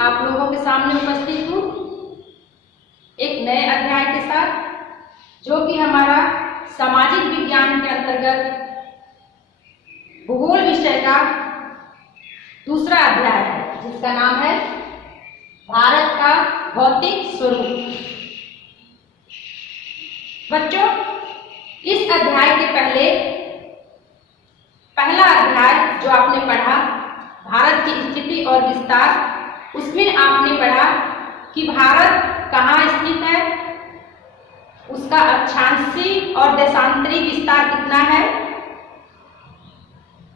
आप लोगों के सामने उपस्थित हूँ एक नए अध्याय के साथ, जो कि हमारा सामाजिक विज्ञान के अंतर्गत भूगोल विषय का दूसरा अध्याय है, जिसका नाम है भारत का भौतिक स्वरूप। बच्चों, इस अध्याय के पहला अध्याय जो आपने पढ़ा भारत की स्थिति और विस्तार, उसमें आपने पढ़ा कि भारत कहाँ स्थित है, उसका अक्षांशीय और देशांतरी विस्तार कितना है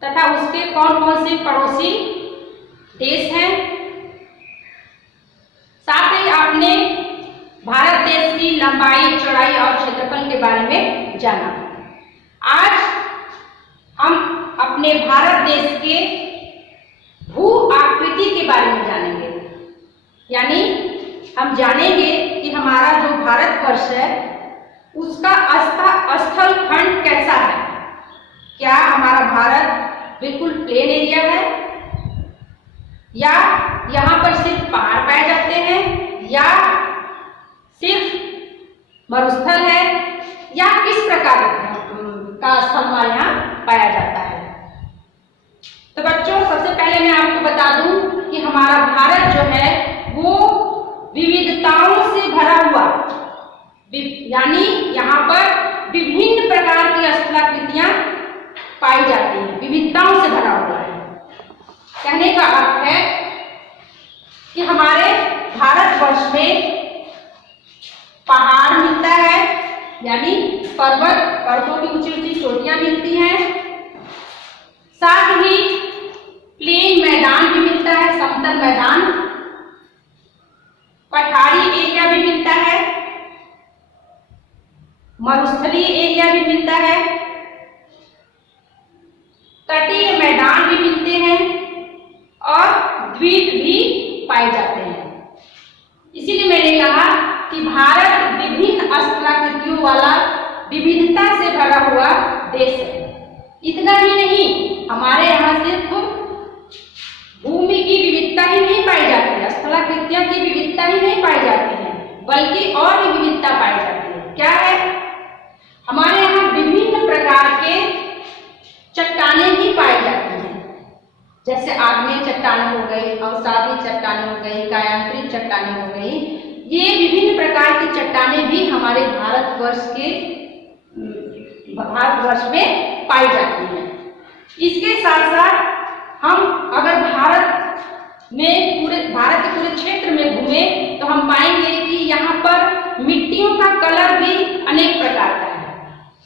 तथा उसके कौन कौन से पड़ोसी देश हैं। साथ ही आपने भारत देश की लंबाई, चौड़ाई और क्षेत्रफल के बारे में जाना। आज हम अपने भारत देश के भू आकृति के बारे में जानेंगे, यानी हम जानेंगे कि हमारा जो भारतवर्ष है उसका स्थल खंड कैसा है। क्या हमारा भारत बिल्कुल प्लेन एरिया है, या यहाँ पर सिर्फ पहाड़ पाए जाते हैं, या सिर्फ मरुस्थल है, या किस प्रकार का स्थल हमारे यहाँ पाया जाता है। तो बच्चों, सबसे पहले मैं आपको बता दूं कि हमारा भारत जो है वो विविधताओं से भरा हुआ, यानी यहाँ पर विभिन्न प्रकार की स्थलाकृतियां पाई जाती हैं, विविधताओं से भरा हुआ है। कहने का अर्थ है कि हमारे भारतवर्ष में पहाड़ मिलता है, यानी पर्वतों की ऊंची ऊंची चोटियां मिलती हैं। साथ ही प्लेन मैदान भी मिलता है, समतल मैदान, पठारी एरिया भी मिलता है, मरुस्थलीय एरिया भी मिलता है, तटीय मैदान भी मिलते हैं और द्वीप भी पाए जाते हैं। इसीलिए मैंने कहा कि भारत विभिन्न स्थलाकृतियों वाला, विविधता से भरा हुआ देश है। इतना ही नहीं, हमारे यहाँ सिर्फ भूमि की विविधता ही नहीं पाई जाती है, स्थलाकृतियों की विविधता ही नहीं पाई जाती है, बल्कि और भी विविधता पाई जाती है। क्या है? हमारे यहाँ विभिन्न प्रकार के चट्टानें भी पाई जाती हैं, जैसे आग्नेय चट्टानें हो गई, अवसादी चट्टानें हो गई, कायांतरित चट्टानें हो गई। ये विभिन्न प्रकार की चट्टानें भी हमारे भारतवर्ष में पाई जाती हैं। इसके साथ साथ हम अगर भारत के पूरे क्षेत्र में घूमें तो हम पाएंगे कि यहाँ पर मिट्टियों का कलर भी अनेक प्रकार का है।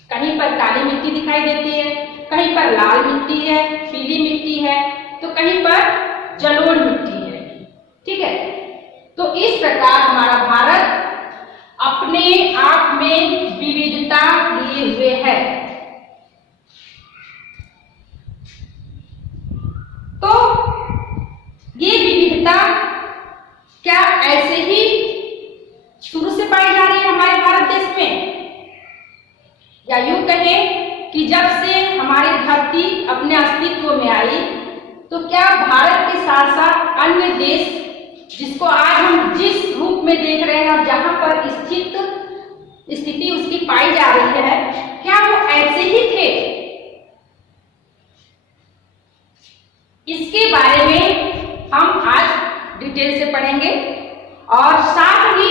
कहीं पर काली मिट्टी दिखाई देती है, कहीं पर लाल मिट्टी है, पीली मिट्टी है, तो कहीं पर जलोढ़ मिट्टी है। ठीक है, तो इस प्रकार हमारा भारत अपने आप में विविधता लिए हुए है। तो ये विविधता क्या ऐसे ही शुरू से पाई जा रही है हमारे भारत देश में, या यूं कहें कि जब से हमारी धरती अपने अस्तित्व में आई तो क्या भारत के साथ साथ अन्य देश, जिसको आज हम जिस रूप में देख रहे हैं और जहां पर स्थिति उसकी पाई जा रही है, क्या वो ऐसे ही थे? इसके बारे में हम आज डिटेल से पढ़ेंगे और साथ ही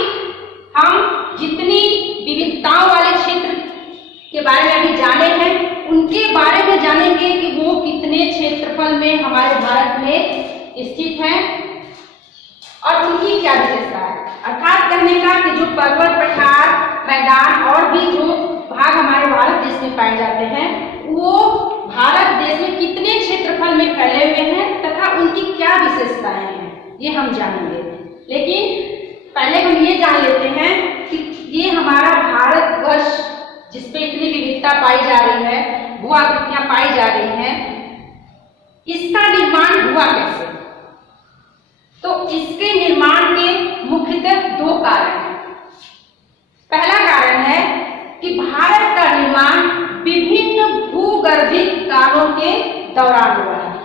हम जितनी विविधताओं वाले क्षेत्र के बारे में अभी जाने हैं, उनके बारे में जानेंगे कि वो कितने क्षेत्रफल में हमारे भारत में स्थित हैं और उनकी क्या विशेषता है। अर्थात कहने का कि जो पर्वत, पठार, मैदान और भी जो भाग हमारे भारत देश में पाए जाते हैं, वो भारत देश में कितने क्षेत्रफल में फैले हुए हैं तथा उनकी क्या विशेषताएं हैं, ये हम जानेंगे। लेकिन पहले हम ये जान लेते हैं कि ये हमारा भारतवर्ष, जिसपे इतनी विविधता पाई जा रही है, भू आकृतियां पाई जा रही हैं, इसका निर्माण हुआ कैसे? तो इसके निर्माण के मुख्यतः दो कारण हैं। पहला कारण है कि भारत का निर्माण विभिन्न भूगर्भित कालों के दौरान हुआ है।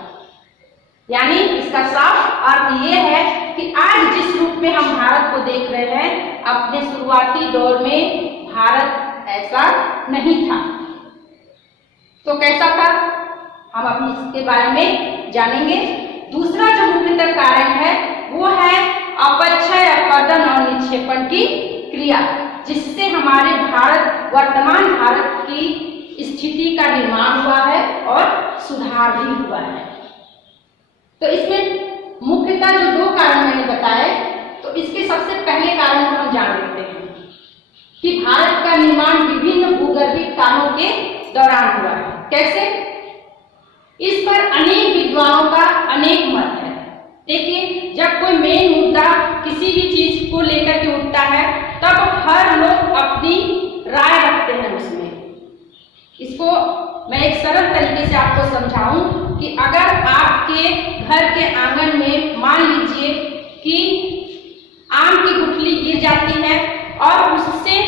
यानी इसका साफ अर्थ यह है कि आज में हम भारत को देख रहे हैं, अपने शुरुआती दौर में भारत ऐसा नहीं था। तो कैसा था, हम अभी इसके बारे में जानेंगे। दूसरा जो मुख्यतः कारण है वो है अपक्षय, अपरदन और निक्षेपण की क्रिया, जिससे हमारे वर्तमान भारत की स्थिति का निर्माण हुआ है और सुधार भी हुआ है। तो इसमें मुख्यतः जो दो कारण मैंने बताए, तो इसके सबसे पहले कारण को हम जान लेते हैं कि भारत का निर्माण विभिन्न भूगर्भिक कारणों के दौरान हुआ है। कैसे? इस पर अनेक विद्वानों का अनेक मत है। देखिए, जब कोई मेन मुद्दा किसी भी चीज को लेकर के उठता है, तब हर लोग अपनी राय रखते हैं उसमें। इसको मैं एक सरल तरीके से आपको समझाऊं कि अगर आपके घर के आंगन में मान लीजिए कि आम की गुठली गिर जाती है और उससे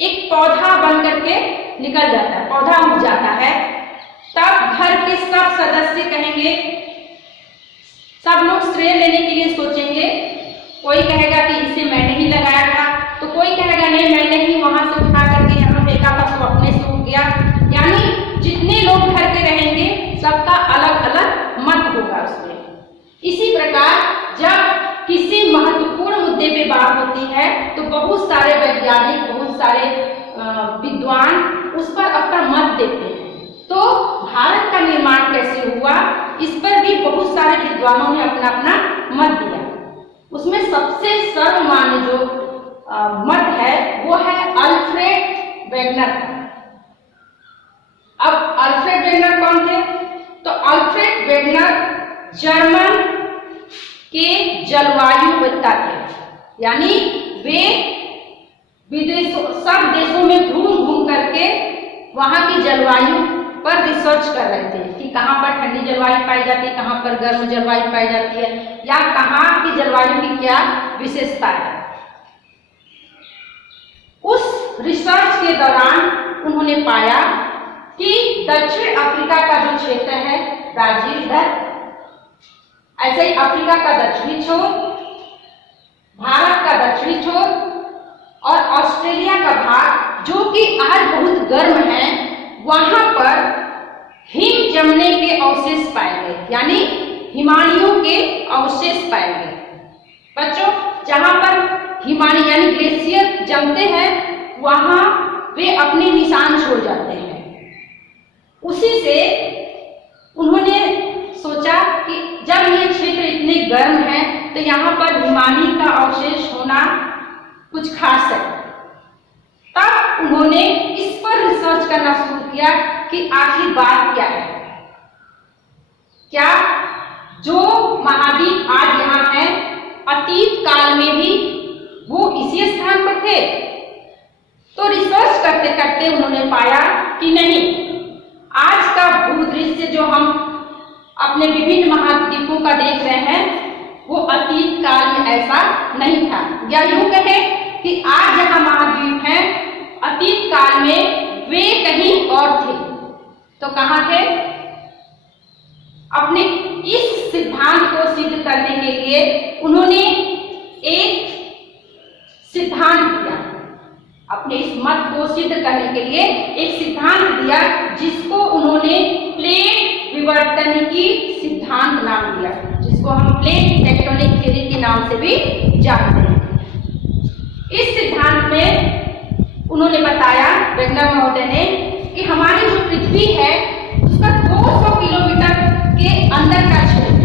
एक पौधा बन करके निकल जाता है, पौधा उग जाता है, तब घर के सब सदस्य कहेंगे, सब लोग श्रेय लेने के लिए सोचेंगे। कोई कहेगा कि इसे मैंने ही लगाया था, तो कोई कहेगा नहीं, मैंने ही वहां से उठा करके यहाँ फेंका था, तो अपने से उग गया। यानी जितने लोग घर के रहेंगे, सबका अलग अलग मत होगा उसमें। इसी प्रकार जब किसी महत्वपूर्ण मुद्दे पे बात होती है, तो बहुत सारे वैज्ञानिक, बहुत सारे विद्वान उस पर अपना मत देते हैं। तो भारत का निर्माण कैसे हुआ, इस पर भी बहुत सारे विद्वानों ने अपना अपना मत दिया। उसमें सबसे सर्वमान्य जो मत है वो है अल्फ्रेड वेगनर का। अब अल्फ्रेड वेगनर कौन थे? तो अल्फ्रेड वेगनर जर्मन के जलवायुवेत्ता थे। यानी वे सब देशों में घूम घूम करके वहां की जलवायु पर रिसर्च कर रहे थे कि कहाँ पर ठंडी जलवायु पाई जाती है, कहाँ पर गर्म जलवायु पाई जाती है, या कहाँ की जलवायु की क्या विशेषता है। उस रिसर्च के दौरान उन्होंने पाया कि दक्षिण अफ्रीका का जो क्षेत्र है, ब्राजील इधर, ऐसे ही अफ्रीका का दक्षिणी छोर, भारत का दक्षिणी छोर और ऑस्ट्रेलिया का भाग, जो कि आज बहुत गर्म है, वहां पर हिम जमने के अवशेष पाए गए, यानी हिमालयों के अवशेष पाए गए। बच्चों, जहां पर हिमालय यानी ग्लेशियर जमते हैं, वहां वे अपने निशान छोड़ जाते हैं। उसी से उन्होंने सोचा कि जब ये क्षेत्र इतने गर्म है, तो यहाँ पर हिमालय का अवशेष होना कुछ खास है। तब उन्होंने इस पर रिसर्च करना शुरू किया कि आखिर बात क्या है, क्या जो महाद्वीप आज यहाँ है, अतीत काल में भी वो इसी स्थान पर थे। तो रिसर्च करते करते उन्होंने पाया कि नहीं, आज का भूदृश्य जो हम अपने विभिन्न महाद्वीपों का देख रहे हैं, वो अतीत काल में ऐसा नहीं था। या यूं कहे कि आज जहां महाद्वीप हैं, अतीत काल में वे कहीं और थे। तो कहाँ थे? अपने इस सिद्धांत को सिद्ध करने के लिए उन्होंने एक सिद्धांत दिया। अपने इस मत को सिद्ध करने के लिए एक सिद्धांत दिया, जिसको उन्होंने प्लेट विवर्तनिकी सिद्धांत नाम दिया, जिसको हम प्लेट टेक्टोनिक थ्योरी के नाम से भी जानते हैं। इस सिद्धांत में उन्होंने बताया, वेगनर महोदय ने, कि हमारी जो पृथ्वी है उसका 200 किलोमीटर के अंदर का क्षेत्र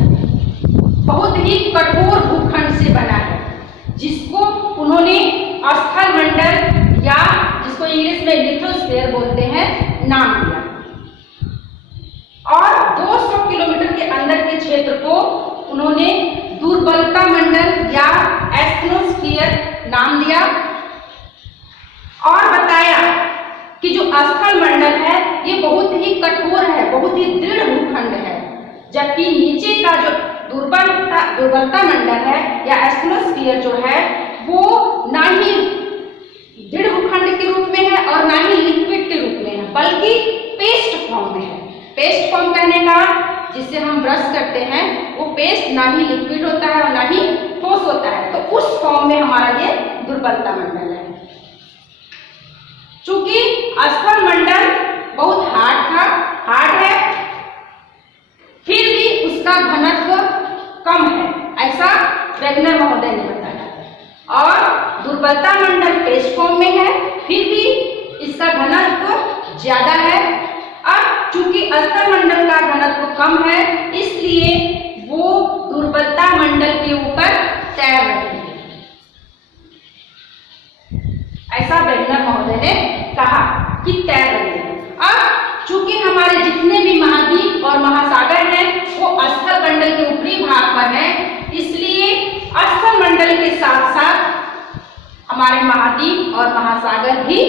बहुत ही कठोर भूखंड से बना है, जिसको उन्होंने स्थल मंडल या जिसको इंग्लिश में लिथोस्फीयर बोलते हैं नाम दिया। और 200 किलोमीटर के अंदर के क्षेत्र को उन्होंने दुर्बलता मंडल या एस्टेनोस्फीयर नाम दिया, और बताया कि जो स्थल मंडल है ये बहुत ही कठोर है, बहुत ही दृढ़ भूखंड है, जबकि नीचे का जो दुर्बलता मंडल है या एस्टेनोस्फीयर जो है, वो ना ही दृढ़ भूखंड के रूप में है और ना ही लिक्विड के रूप में है, बल्कि पेस्ट फॉर्म में है। पेस्ट फॉर्म कहने का, जिससे हम ब्रश करते हैं, वो पेस्ट ना ही लिक्विड होता है और ना ही ठोस होता है। तो उस दुर्बलता मंडल है। चूंकि स्थल मंडल बहुत हार्ड है, फिर भी उसका घनत्व कम है, ऐसा वेगनर महोदय ने बताया। और दुर्बलता मंडल पेस्ट फॉर्म में है, फिर भी इसका घनत्व ज्यादा है। अब चूंकि स्थल मंडल का घनत्व कम है, इसलिए वो दुर्बलता मंडल के ऊपर तैर रही है, ऐसा वेगनर महोदय ने कहा कि तैर रही है। अब चूंकि हमारे जितने भी महाद्वीप और महासागर हैं वो स्थल मंडल के ऊपरी भाग पर हैं, इसलिए स्थल मंडल के साथ साथ हमारे महाद्वीप और महासागर भी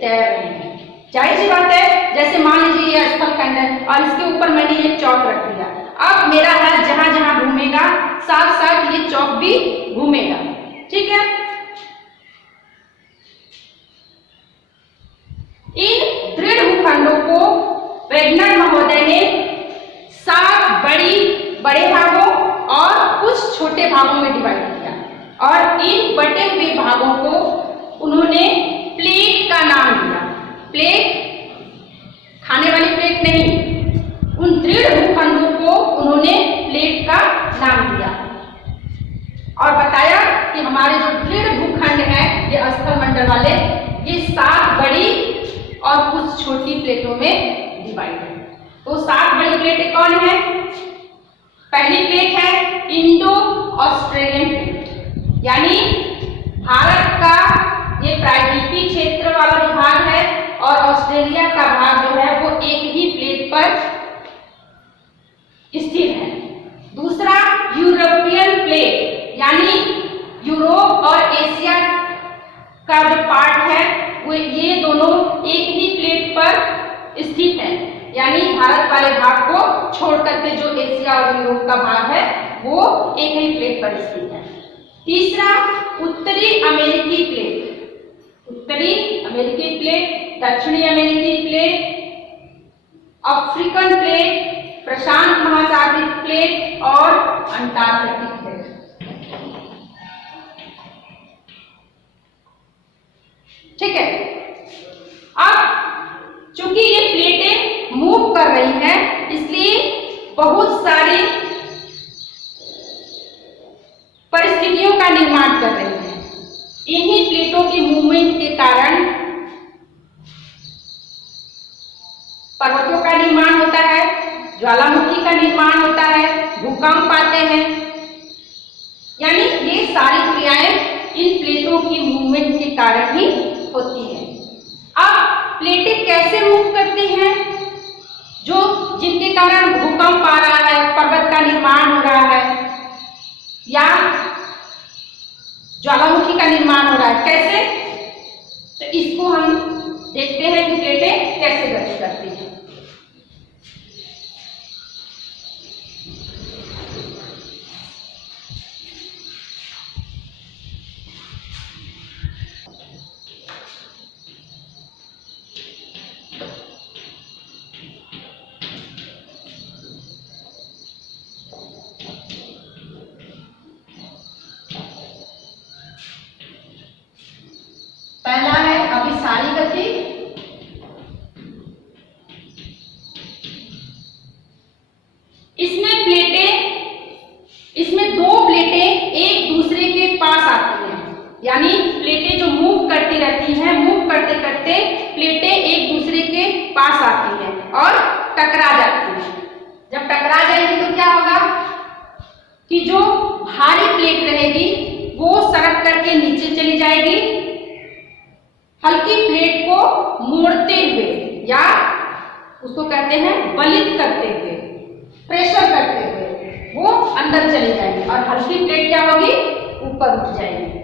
तैर रहे हैं। जाहिर सी बात है, जैसे मान लीजिए ये स्थल खंड है और इसके ऊपर मैंने ये चौक रख दिया, अब मेरा हाथ जहां जहां घूमेगा साथ साथ ये चौक भी घूमेगा, ठीक है। इन दृढ़ भूखंडों को वेगनर महोदय ने 7 बड़े भागों और कुछ छोटे भागों में डिवाइड किया और इन बटे हुए भागों को उन्होंने प्लेट का नाम दिया। प्लेट खाने वाली प्लेट नहीं, उन दृढ़ भूखंडों को उन्होंने प्लेट का नाम दिया और बताया कि हमारे जो दृढ़ भूखंड है ये स्थल मंडल वाले, ये 7 बड़ी और कुछ छोटी प्लेटों में डिवाइड है। तो 7 बड़ी प्लेटें कौन है? पहली प्लेट है इंडो ऑस्ट्रेलियन प्लेट, यानी भारत का ये प्रायद्वीपीय क्षेत्र वाला जो भाग है और ऑस्ट्रेलिया का भाग जो है वो एक ही प्लेट पर स्थित है। दूसरा यूरोपियन प्लेट, यानी यूरोप और एशिया का जो पार्ट है वो ये दोनों एक ही प्लेट पर स्थित है, यानी भारत वाले भाग को छोड़ करके जो एशिया और यूरोप का भाग है वो एक ही प्लेट पर स्थित है। तीसरा उत्तरी अमेरिकी प्लेट, उत्तरी अमेरिकी प्लेट, दक्षिणी अमेरिकी प्लेट, अफ्रीकन प्लेट, प्रशांत महासागरीय प्लेट और अंटार्कटिक प्लेट। ठीक है। अब चूंकि ये प्लेटें मूव कर रही हैं, इसलिए बहुत सारी परिस्थितियों का निर्माण कर रही है। इन्हीं प्लेटों की मूवमेंट के कारण पर्वतों का निर्माण होता है, ज्वालामुखी का निर्माण होता है, भूकंप आते हैं, यानी ये सारी क्रियाएं इन प्लेटों की मूवमेंट के कारण ही होती है। अब प्लेटें कैसे मूव करती हैं? जो जिनके कारण भूकंप आ रहा है, पर्वत का निर्माण हो रहा है या ज्वालामुखी का निर्माण हो रहा है, कैसे? तो इसको हम देखते हैं कि प्लेटें कैसे गति करती हैं। पहला है अभिसारी गति, इसमें 2 प्लेटें एक दूसरे के पास आती हैं, यानी प्लेटें जो मूव करती रहती हैं, मूव करते करते प्लेटें एक दूसरे के पास आती हैं और टकरा जाती हैं। जब टकरा जाएगी तो क्या होगा कि जो भारी प्लेट रहेगी वो सरक करके नीचे चली जाएगी, हल्की प्लेट को मोड़ते हुए या उसको कहते हैं बलित करते हुए, प्रेशर करते हुए वो अंदर चली जाएगी और हल्की प्लेट क्या होगी? ऊपर उठ जाएगी,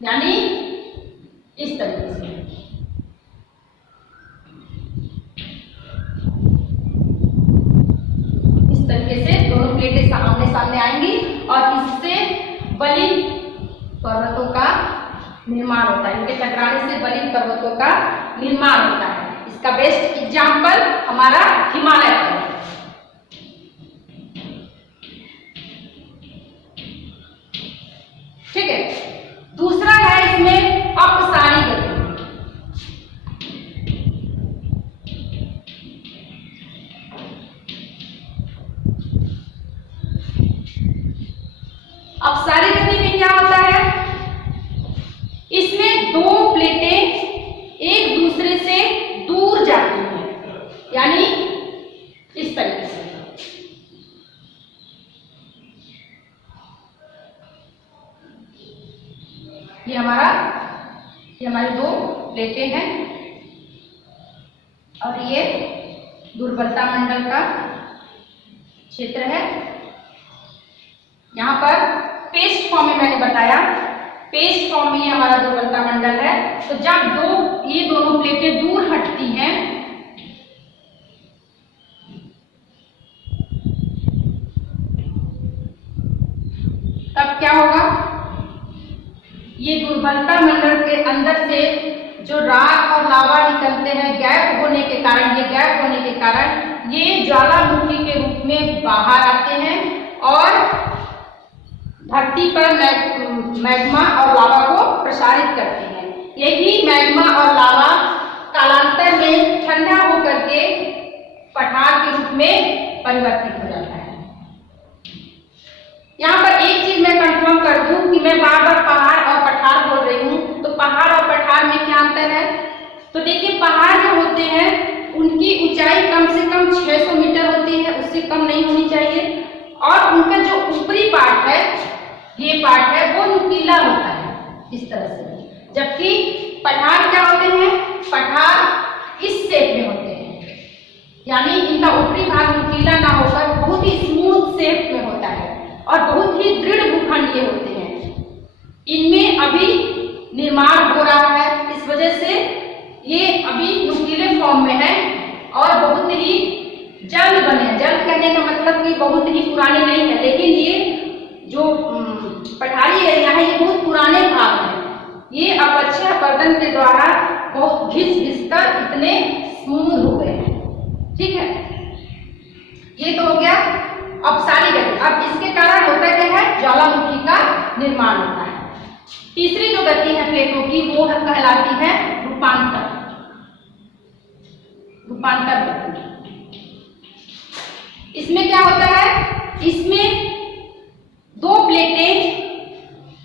यानी इस तरीके से। इस तरीके से दोनों प्लेटें आमने सामने आएंगी और इससे बलित पर्वतों का निर्माण होता है, इनके टकराने से बलित पर्वतों का निर्माण होता है। इसका बेस्ट एग्जाम्पल हमारा हिमालय है। ठीक है। अपसारी गति में क्या होता है, इसमें दो प्लेटें एक दूसरे से दूर जाती हैं, यानी इस तरीके से। ये हमारी दो प्लेटें हैं और ये दुर्बलता मंडल का क्षेत्र है। यहाँ पर पेस्ट फॉर्म में मैंने बताया, पेस्ट फॉर्म में हमारा दुर्बलता मंडल है। तो जब ये दोनों प्लेटें दूर हटती हैं तब क्या होगा, ये दुर्बलता मंडल के अंदर से जो राख और लावा निकलते हैं, गैप होने के कारण ये ज्वालामुखी के रूप में बाहर आते हैं और धरती पर मैग्मा और लावा को प्रसारित करते हैं। यही मैग्मा और लावा कालांतर में ठंडा होकर के पठार के रूप में परिवर्तित हो जाता है। यहाँ पर एक चीज मैं कंफर्म कर दूं कि मैं बार बार पहाड़ और पठार बोल रही हूँ, तो पहाड़ और पठार में क्या अंतर है। तो देखिए, पहाड़ जो होते हैं उनकी ऊंचाई कम से कम 600 मीटर होती है, उससे कम नहीं होनी चाहिए, और उनका जो ऊपरी पार्ट है, ये पार्ट है, वो नुकीला होता है इस तरह से। जबकि पठार क्या होते हैं, पठार इस शेप में होते हैं, यानी इनका ऊपरी भाग नुकीला ना होकर बहुत ही स्मूथ शेप में होता है और बहुत ही दृढ़ भूखंड ये होते हैं। इनमें अभी निर्माण हो रहा है, इस वजह से ये अभी नुकीले फॉर्म में है और बहुत ही जल्द बने। जल्द करने का मतलब कि बहुत ही पुराने नहीं है, लेकिन ये जो पठारी एरिया है ये बहुत पुराने भाग हैं। ये अपक्षय अपरदन के द्वारा बहुत घिस कर इतने स्मूथ हो गए हैं। ठीक है, ये तो हो गया अपसारी गति। अब इसके कारण होता क्या है, ज्वालामुखी का निर्माण होता है। तीसरी जो गति है प्लेटों की, वो कहलाती है रूपांतर गति। इसमें क्या होता है, इसमें दो प्लेटें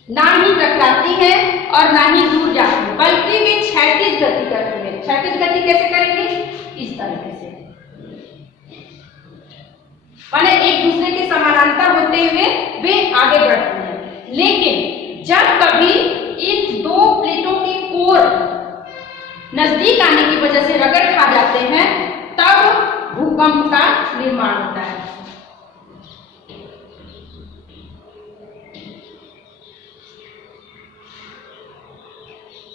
ना ही टकराती हैं और ना ही दूर जाती हैं, बल्कि वे क्षैतिज गति करती है। क्षैतिज गति कैसे करेंगे, इस तरीके से, माने एक दूसरे के समानांतर होते हुए वे आगे बढ़ती हैं। लेकिन जब कभी इन दो प्लेटों के कोर नजदीक आने की वजह से रगड़ खा जाते हैं, तब भूकंप का निर्माण होता है।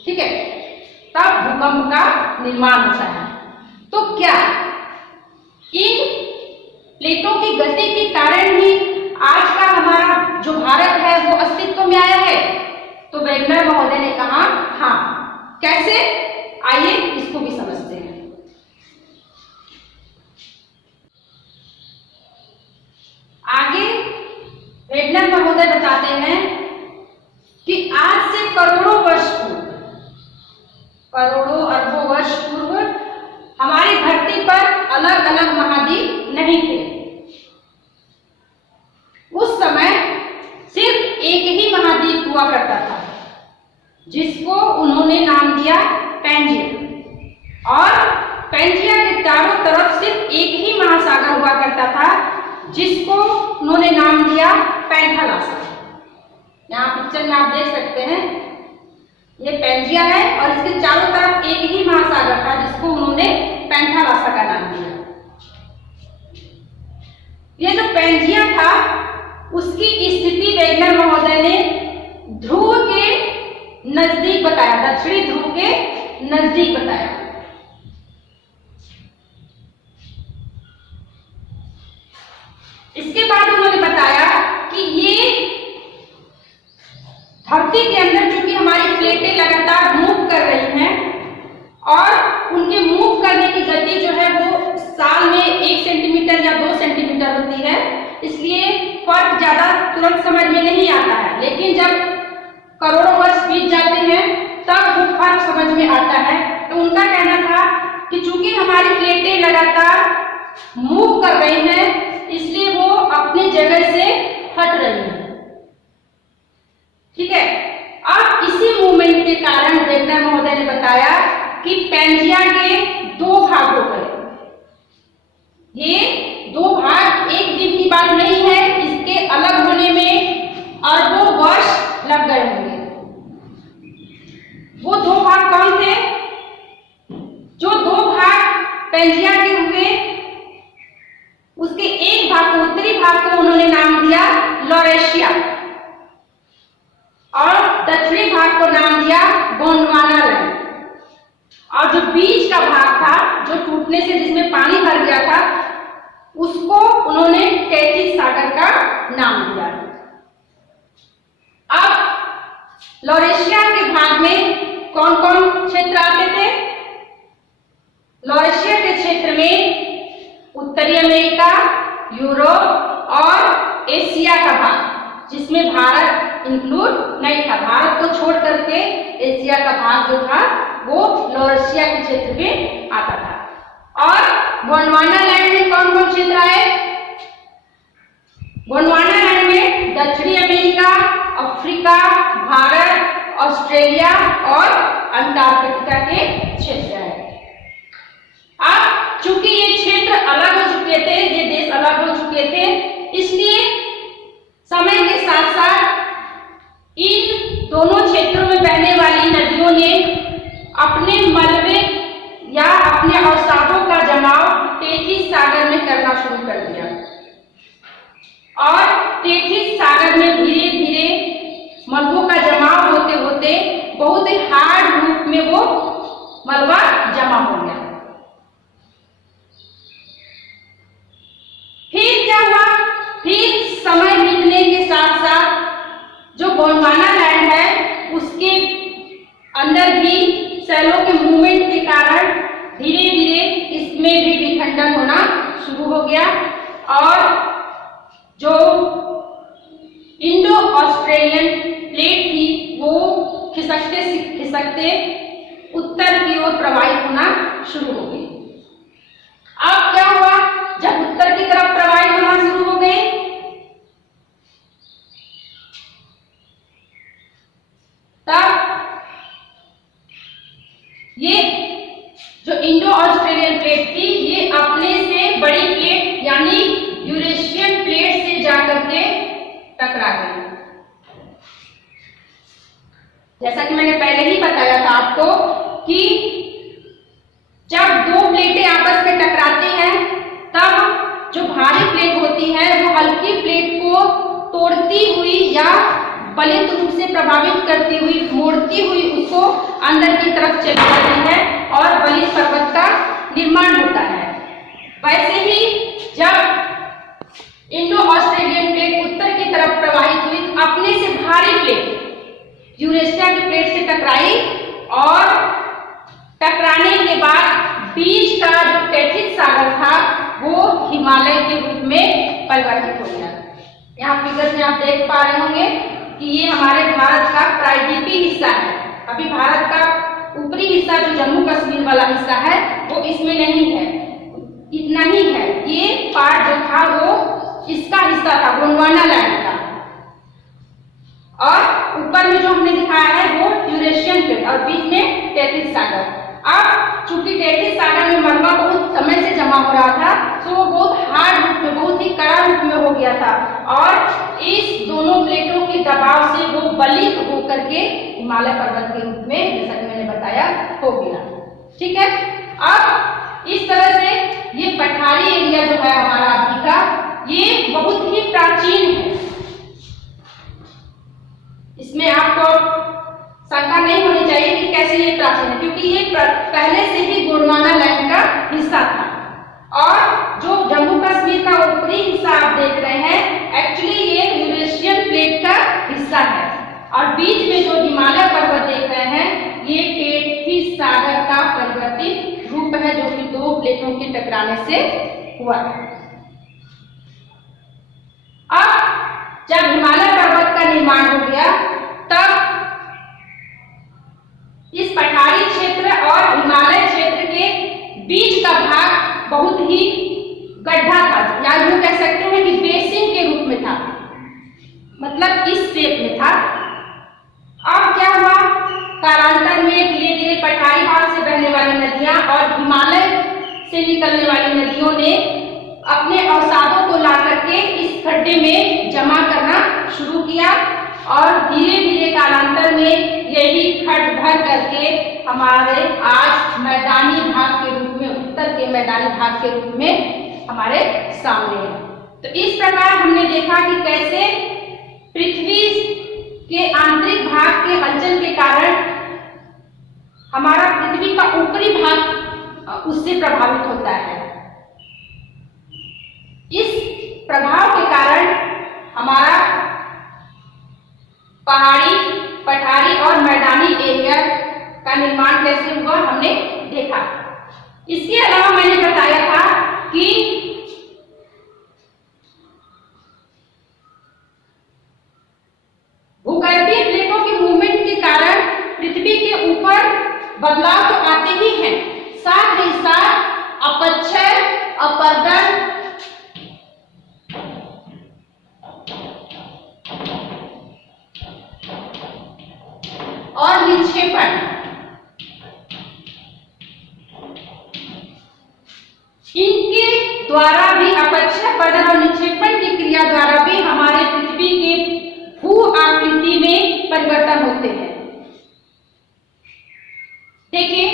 ठीक है, तब भूकंप का निर्माण होता है। तो क्या इन प्लेटों की गति के कारण ही आज का हमारा जो भारत है वो अस्तित्व में आया है? तो वेगनर महोदय ने कहा हाँ। कैसे, आइए इसको भी समझते हैं। आगे वेगनर महोदय बताते हैं कि आज से करोड़ों वर्ष पूर्व, करोड़ों अरबों वर्ष पूर्व हमारी धरती पर अलग अलग महाद्वीप नहीं थे। उस समय सिर्फ एक ही महाद्वीप हुआ करता था, जिसको उन्होंने नाम दिया पैंजिया। और पैंजिया के चारों तरफ सिर्फ एक ही महासागर हुआ करता था, जिसको उन्होंने नाम दिया पैंथालासा। यहाँ पिक्चर में आप देख सकते हैं, ये पैंजिया है और इसके चारों तरफ एक ही महासागर था, जिसको उन्होंने पैंथालासा का नाम दिया। ये जो पैंजिया था उसकी स्थिति वेगनर महोदय ने ध्रुव के नजदीक बताया, दक्षिणी ध्रुव के नजदीक बताया। इसके बाद उन्होंने बताया कि ये धरती के अंदर चूंकि हमारी प्लेटें लगातार मूव कर रही हैं और उनके मूव करने की गति जो है वो साल में 1 सेंटीमीटर या 2 सेंटीमीटर होती है, इसलिए फर्क ज्यादा तुरंत समझ में नहीं आता है। लेकिन जब करोड़ों वर्ष बीत जाते हैं तब वो फर्क समझ में आता है। तो उनका कहना था कि चूंकि हमारी प्लेटें लगातार मूव कर रही हैं, इसलिए वो अपनी जगह से हट रही हैं। कि पैंजिया के दो भाग हो गए। ये दो भाग एक दिन की बात नहीं है, इसके अलग होने में अरबों वर्ष लग गए होंगे। वो दो भाग कौन थे? जो दो भाग पैंजिया के हुए, उसके एक भाग को, उत्तरी भाग को उन्होंने नाम दिया लॉरेशिया और दक्षिणी भाग को नाम दिया गोंडवाना लैंड। और जो बीच का भाग था, जो टूटने से जिसमें पानी भर गया था, उसको उन्होंने टेथिस सागर का नाम दिया। अब लॉरेशिया के भाग में कौन कौन क्षेत्र आते थे? लॉरेशिया के क्षेत्र में उत्तरी अमेरिका, यूरोप और एशिया का भाग, जिसमें भारत इंक्लूड नहीं था। भारत को छोड़ करके एशिया का भाग जो था वो लॉरेशिया के क्षेत्र में आता था। और गोंडवाना लैंड में कौन कौन क्षेत्र आए? गोंडवाना लैंड में दक्षिणी अमेरिका, अफ्रीका, भारत, ऑस्ट्रेलिया और अंटार्कटिका के क्षेत्र है। अब चूंकि ये क्षेत्र अलग हो चुके थे, ये देश अलग हो चुके थे, इसलिए समय के साथ साथ इन दोनों क्षेत्रों में बहने वाली नदियों ने अपने मलबे या अपने अवसादों का जमाव टेथिस सागर में करना शुरू कर दिया। और टेथिस सागर में धीरे धीरे मलबों का जमाव होते होते बहुत ही हार्ड रूप में वो मलबा जमा हो गया। फिर क्या हुआ? फिर समय बीतने के साथ साथ जो गोंडवाना लैंड है, उसके अंदर भी सेलों के मूवमेंट के कारण धीरे धीरे इसमें भी विखंडन होना शुरू हो गया और जो इंडो ऑस्ट्रेलियन प्लेट थी वो खिसकते खिसकते उत्तर की ओर प्रवाहित होना शुरू हो गई। अब क्या हुआ? जब उत्तर की तरफ प्रवाहित होना शुरू हो गए, तब ये जो इंडो ऑस्ट्रेलियन प्लेट थी, ये अपने से बड़ी प्लेट यानी यूरेशियन प्लेट से जाकर के टकरा गई। जैसा कि मैंने पहले ही बताया था आपको कि जब दो प्लेटें आपस में टकराती हैं, तब जो भारी प्लेट होती है वो हल्की प्लेट को तोड़ती हुई या बलित रूप से प्रभावित करती हुई, मोड़ती हुई उसको अंदर की तरफ चली जाती है और बलित पर्वत का निर्माण होता है। वैसे ही जब इंडो ऑस्ट्रेलियन प्लेट उत्तर की तरफ प्रवाहित हुई, अपने से भारी प्लेट यूरेशिया की प्लेट से टकराई और टकराने के बाद बीच का जो टेथिस सागर था वो हिमालय के रूप में परिवर्तित हो गया। यहाँ फिगर में आप देख पा रहे होंगे कि ये हमारे भारत का प्रायद्वीपीय हिस्सा है। अभी भारत का ऊपरी हिस्सा जो जम्मू कश्मीर वाला हिस्सा है वो इसमें नहीं है, इतना ही है। ये पार्ट जो था वो इसका हिस्सा था, गोंडवाना लैंड का। और ऊपर में जो हमने दिखाया है वो यूरेशियन प्लेट और बीच में टेथिस सागर। अब चूंकि टेथिस सागर में मलबा बहुत समय से जमा हो रहा था, तो वो बहुत हार्ड रूप में, बहुत ही कड़ा रूप में हो गया था और इस दोनों प्लेटों के दबाव से वो बलित होकर के हिमालय पर्वत के रूप में, जैसा कि मैंने बताया, हो गया। ठीक है। अब इस तरह से ये पठारी एरिया जो है हमारा अभी का, ये बहुत ही प्राचीन है। इसमें आपको शंका नहीं होनी चाहिए कि कैसे ये प्राचीन है, क्योंकि ये पहले से ही गोंडवाना लैंड का हिस्सा था। और जो जम्मू कश्मीर का ऊपरी हिस्सा आप देख रहे हैं, एक्चुअली ये यूरेशियन प्लेट का हिस्सा है। और बीच में जो हिमालय पर्वत देख रहे हैं, ये टेथिस सागर का परिवर्तित रूप है, जो कि दो प्लेटों के टकराने से हुआ है। अब जब हिमालय पर्वत का निर्माण हो गया, तब इस पठारी क्षेत्र और हिमालय क्षेत्र के बीच का भाग बहुत ही गड्ढा था, या यूं कह सकते हैं कि बेसिन के रूप में था, मतलब इस शेप में था। अब क्या हुआ? कालांतर में धीरे धीरे पठारी भाग से बहने वाली से निकलने वाली नदियों ने अपने अवसादों को ला करके इस खड्डे में जमा करना शुरू किया और धीरे धीरे कालांतर में यही खड्ड भर करके हमारे आज मैदानी भाग के रूप में, उत्तर के मैदानी भाग के रूप में हमारे सामने है। तो इस प्रकार हमने देखा कि कैसे पृथ्वी के आंतरिक भाग के हलचल के कारण हमारा पृथ्वी का ऊपरी भाग उससे प्रभावित होता है। इस प्रभाव के कारण हमारा पहाड़ी, पठारी और मैदानी एरिया का निर्माण कैसे हुआ हमने देखा। इसके अलावा मैंने बताया था कि भूगर्भीय प्लेटों के मूवमेंट के कारण पृथ्वी के ऊपर बदलाव तो आते ही हैं, साथ ही साथ अपक्षय, अपरदन और निक्षेपण, इनके द्वारा भी, अपक्षय, अपरदन और निक्षेपण की क्रिया द्वारा भी हमारे पृथ्वी के भू आकृति में परिवर्तन होते हैं। देखिए,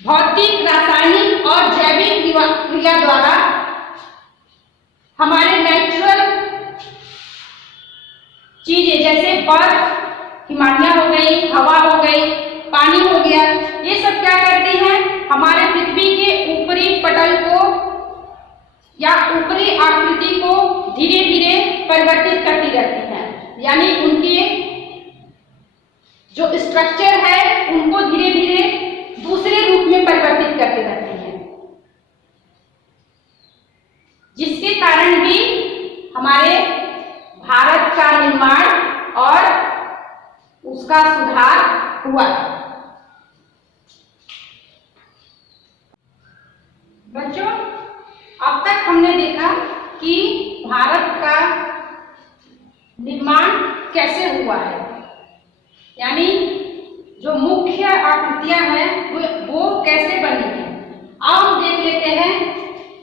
भौतिक, रासायनिक और जैविक क्रिया द्वारा हमारे नेचुरल चीजें जैसे बर्फ, हिमालय हो गई, हवा हो गई, पानी हो गया, ये सब क्या करती हैं, हमारे पृथ्वी के ऊपरी पटल को या ऊपरी आकृति को धीरे धीरे परिवर्तित करती रहती हैं। यानी उनके जो स्ट्रक्चर है उनको धीरे धीरे दूसरे रूप में परिवर्तित करते रहती हैं, जिसके कारण भी हमारे भारत का निर्माण और उसका सुधार हुआ। बच्चों, अब तक हमने देखा कि भारत का निर्माण कैसे हुआ है, यानी जो मुख्य आकृतियां हैं वो कैसे बनी है। अब हम देख लेते हैं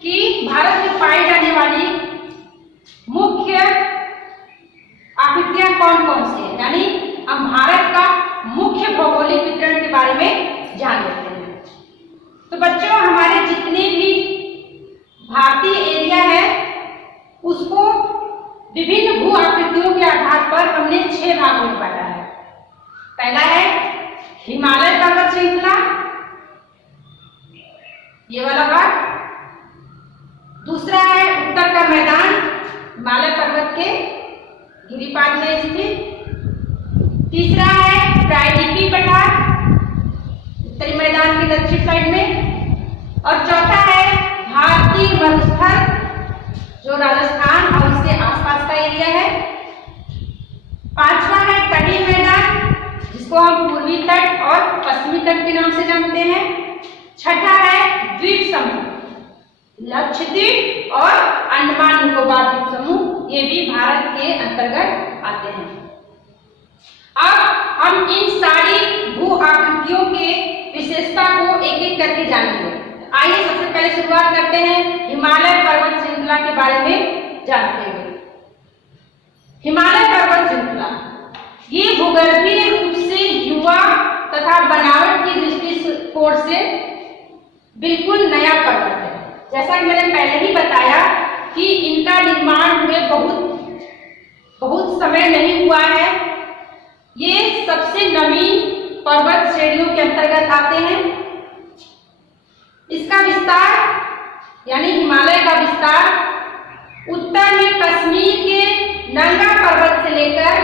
कि भारत में पाई जाने वाली मुख्य आकृतियां कौन कौन सी है, यानी हम भारत का मुख्य भौगोलिक वितरण के बारे में जान लेते हैं। तो बच्चों, हमारे जितने भी भारतीय एरिया है उसको विभिन्न भू आकृतियों के आधार पर हमने 6 भागों में बांटा है। पहला है हिमालय पर्वत श्रृंखला, ये वाला भाग। दूसरा है उत्तर का मैदान, हिमालय पर्वत के गिरिपाद में स्थित। तीसरा है प्रायद्वीपीय पठार, उत्तरी मैदान के दक्षिण साइड में। और चौथा है भारतीय मरुस्थल, जो राजस्थान और उसके आसपास का एरिया है। पांचवा है तटीय मैदान, जिसको हम पूर्वी तट और पश्चिमी तट के नाम से जानते हैं। छठा है द्वीप समूह, लक्षद्वीप और अंडमान निकोबार द्वीप समूह, ये भी भारत के अंतर्गत आते हैं। अब हम इन सारी भू आकृतियों के विशेषता को एक एक करके जानेंगे। आइए सबसे पहले शुरुआत करते हैं हिमालय पर्वत श्रृंखला के बारे में जानते हुए। हिमालय पर्वत श्रृंखला ये भूगर्भीय रूप से युवा तथा बनावट की दृष्टिकोण से बिल्कुल नया पर्वत है। जैसा कि मैंने पहले ही बताया कि इनका निर्माण हुए बहुत समय नहीं हुआ है। ये सबसे नवीन पर्वत श्रेणियों के अंतर्गत आते हैं। इसका विस्तार यानी हिमालय का विस्तार उत्तर में कश्मीर के नंगा पर्वत से लेकर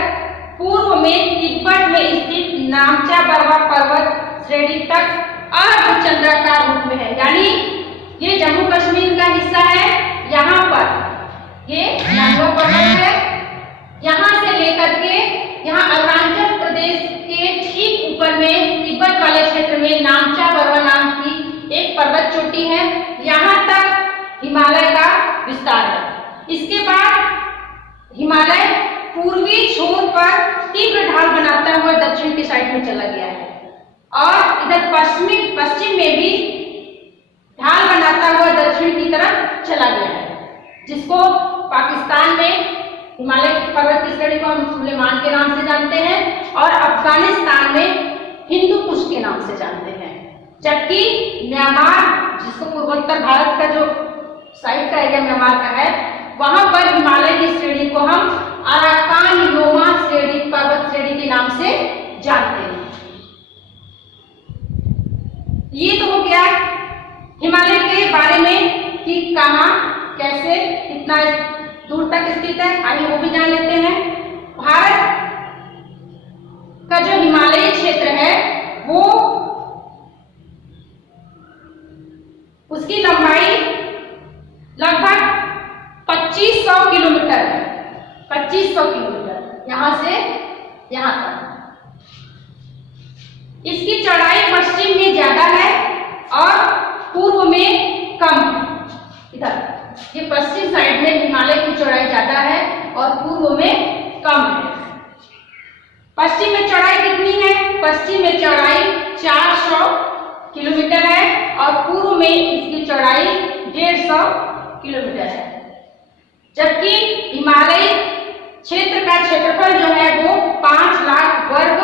पूर्व में तिब्बत में स्थित नामचा बर्वा पर्वत श्रेणी तक अर्धचंद्राकार रूप में है। यानी ये जम्मू कश्मीर का हिस्सा है, यहाँ पर ये नंगा पर्वत है, यहाँ से लेकर के यहाँ अरुणाचल प्रदेश के ठीक ऊपर में तिब्बत वाले क्षेत्र में नामचा बर्वा नाम की एक पर्वत चोटी है, यहाँ तक हिमालय का विस्तार है। इसके बाद हिमालय पूर्वी छोर पर तीव्र ढाल बनाता हुआ दक्षिण की साइड में चला गया है और इधर पश्चिम में भी जाता हुआ दक्षिण की तरफ चला गया है, जिसको पाकिस्तान में हिमालय पर्वत की श्रेणी को हम सुलेमान के नाम से जानते हैं और अफगानिस्तान में हिंदू कुश के नाम से जानते हैं। जबकि म्यांमार, जिसको पूर्वोत्तर भारत का जो साइड का एरिया म्यांमार का है, वहां पर हिमालय की श्रेणी को हम अराकान योमा श्रेणी, पर्वत श्रेणी के नाम से जानते हैं। ये तो हो गया हिमालय के बारे में कि कहाँ, कैसे, कितना दूर तक स्थित है, आइए वो भी जान लेते हैं। भारत का जो हिमालयी क्षेत्र है वो उसकी लंबाई लगभग 2500 किलोमीटर है, 2500 किलोमीटर यहां से यहां तक। इसकी चौड़ाई पश्चिम में ज्यादा है और पूर्व में कम है। इधर ये पश्चिम साइड में हिमालय की चौड़ाई ज्यादा है और पूर्व में कम है। पश्चिम में चौड़ाई कितनी है? पश्चिम में चौड़ाई 400 किलोमीटर है और पूर्व में इसकी चौड़ाई 150 किलोमीटर है। जबकि हिमालयी क्षेत्र का क्षेत्रफल जो है वो 5 लाख वर्ग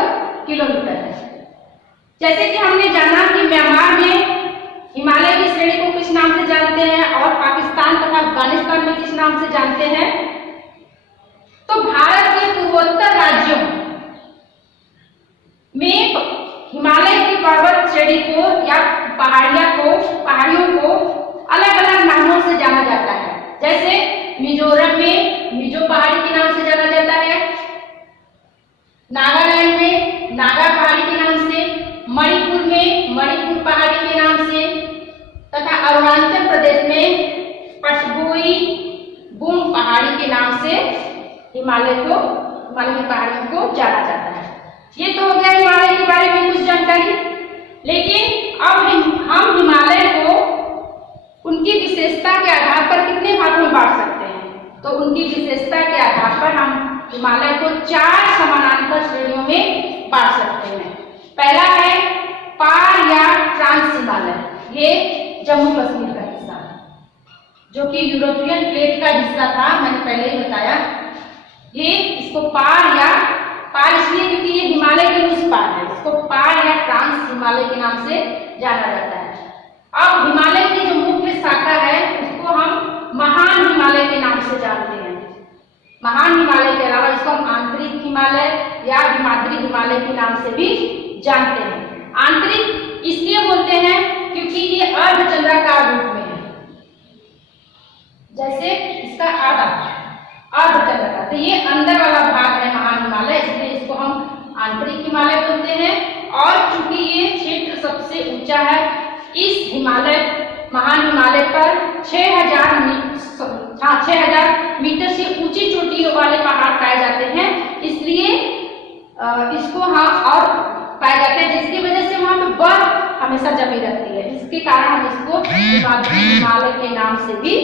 किलोमीटर है। जैसे कि हमने जाना कि म्यांमार में हिमालय की श्रेणी को किस नाम से जानते हैं और पाकिस्तान तथा अफगानिस्तान में किस नाम से जानते हैं, तो भारत के पूर्वोत्तर राज्यों में हिमालय की पर्वत श्रेणी को या पहाड़ियों को अलग अलग नामों से जाना जाता है। जैसे मिजोरम में मिजो पहाड़ी के नाम से जाना जाता है, नागालैंड में नागा पहाड़ी के नाम से, मणिपुर में मणिपुर पहाड़ी के नाम से तथा अरुणाचल प्रदेश में पटबोई बुम पहाड़ी के नाम से हिमालय की पहाड़ियों को जाना जाता है। ये तो हो गया हिमालय के बारे में कुछ जानकारी। लेकिन अब हम हिमालय को उनकी विशेषता के आधार पर कितने भागों में बांट सकते हैं, तो उनकी विशेषता के आधार पर हम हिमालय को 4 समानांतर श्रेणियों में बांट सकते हैं। पहला है पार या ट्रांस हिमालय, ये जम्मू कश्मीर का हिस्सा है, जो कि यूरोपियन प्लेट का हिस्सा था, मैंने पहले ही बताया। ये इसको पार इसलिए क्योंकि ये हिमालय के उस पार है, इसको पार या ट्रांस हिमालय के नाम से जाना जाता है। अब हिमालय की जो मुख्य शाखा है उसको हम महान हिमालय के नाम से जानते हैं। महान हिमालय के अलावा इसको हम आंतरिक हिमालय या हिमाद्री हिमालय के नाम से भी जानते हैं। आंतरिक इसलिए बोलते हैं क्योंकि ये अर्धचंद्राकार रूप में है, जैसे इसका अर्धचंद्राकार, तो ये अंदर वाला भाग है महान हिमालय, इसलिए इसको हम आंतरिक हिमालय बोलते हैं। और चूंकि ये क्षेत्र सबसे ऊंचा है, इस महान हिमालय पर 6000 मीटर से ऊंची चोटियों वाले पहाड़ पाए जाते हैं, इसलिए इसको हम और पाए जाते हैं, जिसकी वजह से वहां पे बर्फ हमेशा जमी रहती है। इसके कारण हम इसको हिमाद्री हिमालय के नाम से भी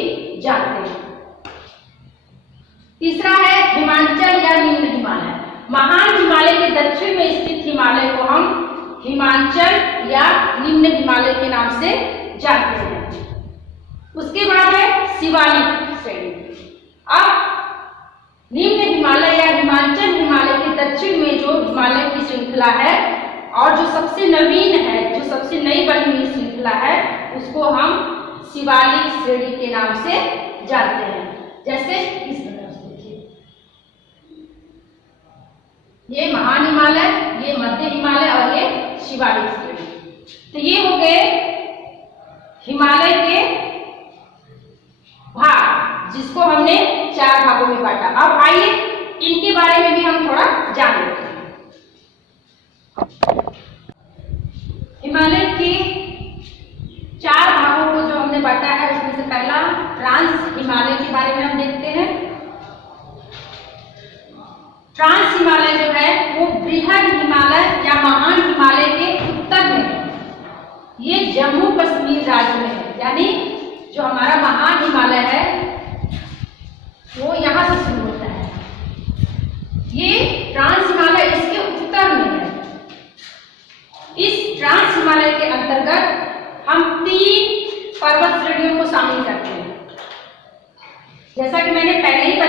जानते हैं। तीसरा है हिमांचल या निम्न हिमालय। महान हिमालय के दक्षिण में स्थित हिमालय को हम हिमांचल या निम्न हिमालय के नाम से जानते हैं। उसके बाद है शिवालिक श्रेणी। अब निम्न हिमालय या हिमांचल हिमालय के दक्षिण में जो हिमालय की श्रृंखला है और जो सबसे नवीन है, जो सबसे नई बनी हुई श्रृंखला है, उसको हम शिवालिक श्रेणी के नाम से जानते हैं। जैसे इस तरह से देखिए, ये महान हिमालय, ये मध्य हिमालय और ये शिवालिक श्रेणी। तो ये हो गए हिमालय के भाग, जिसको हमने 4 भागों में बांटा। अब आइए इनके बारे में भी हम थोड़ा जान लेते हैं। हिमालय के 4 भागों को जो हमने बांटा है, उसमें से पहला ट्रांस हिमालय के बारे में हम देखते हैं। ट्रांस हिमालय जो है वो बृहद हिमालय या महान हिमालय के उत्तर में है। ये जम्मू कश्मीर राज्य में है, यानी जो हमारा महान हिमालय है वो यहाँ से शुरू होता है। ये ट्रांस हिमालय इसके उत्तर में है। इस ट्रांस हिमालय के अंतर्गत हम 3 पर्वत